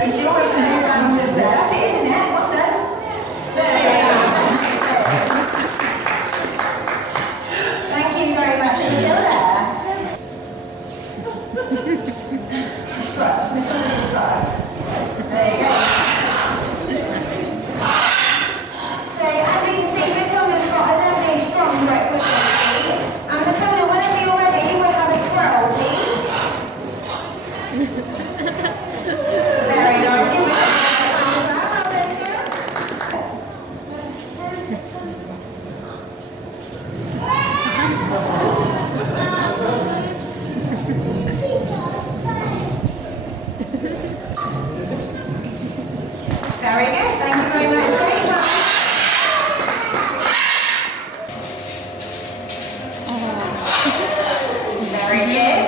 It's your voice and down just there. That's it, isn't it? Well done. There you go. Thank you very much. Are you still there? She struts. Matilda's a strut. There you go. So, as you can see, Matilda's got a lovely, strong grip with her feet. And Matilda, whenever you're ready, we'll have a twirl, please. Very nice. Give me a Very good. Thank you very much. Very good.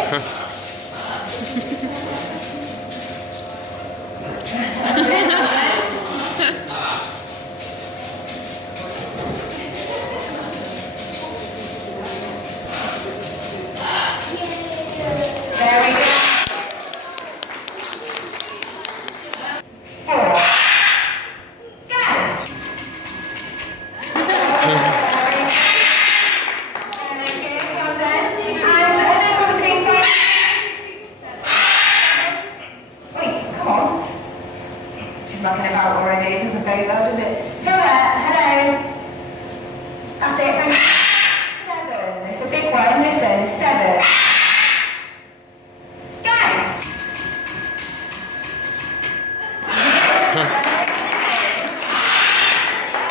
Very good. Knocking about already, it doesn't very well, does it? Tilda, hello. That's it, 7. It's a big one, listen, 7. Go!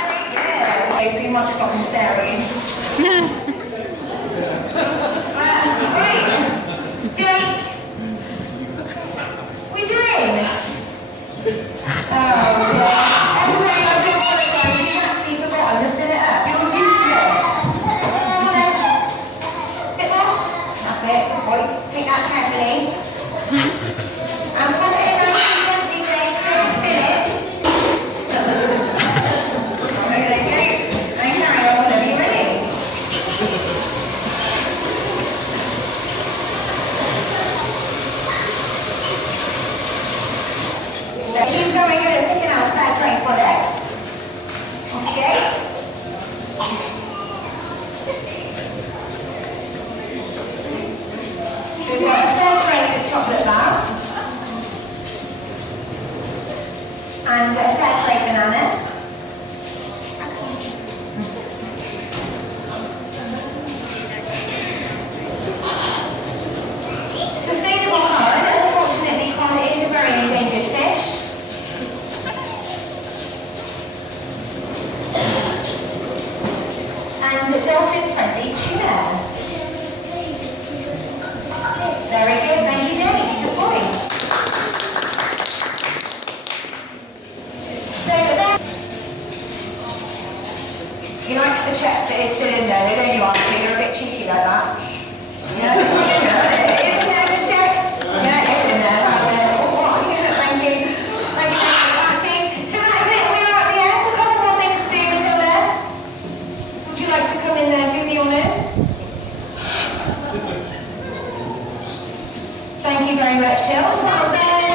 Very good. Okay, so you might stop and stare at you. Right. Jake! What are you doing? Oh dear. Everybody, I do apologise, you've actually forgotten to fill it up. You're useless. Come on then. Bit more. That's it, good boy. Take that carefully. And pop it in nice and gently, Jake. Don't spill it. Okay, then carry on whenever you're ready. He's very good at picking out fair trade products. Okay. So we've got a fair trade chocolate bar and a fair trade banana. Sustainable cod. Unfortunately, cod is a very endangered fish. And dolphin-friendly tuna. Very good, thank you, Jake. Good boy. So then, he likes to check that it's still in there. They don't you ask me, you're a bit cheeky like that. Yeah, it's still in there. It's in there, just check. Yeah, it's in there. That's it. Oh, thank you. Thank you for watching. So that's it, we're at the end. A couple more things to do until then. Would you like to come in there and do the honours? Thank you very much, Jill. Well done.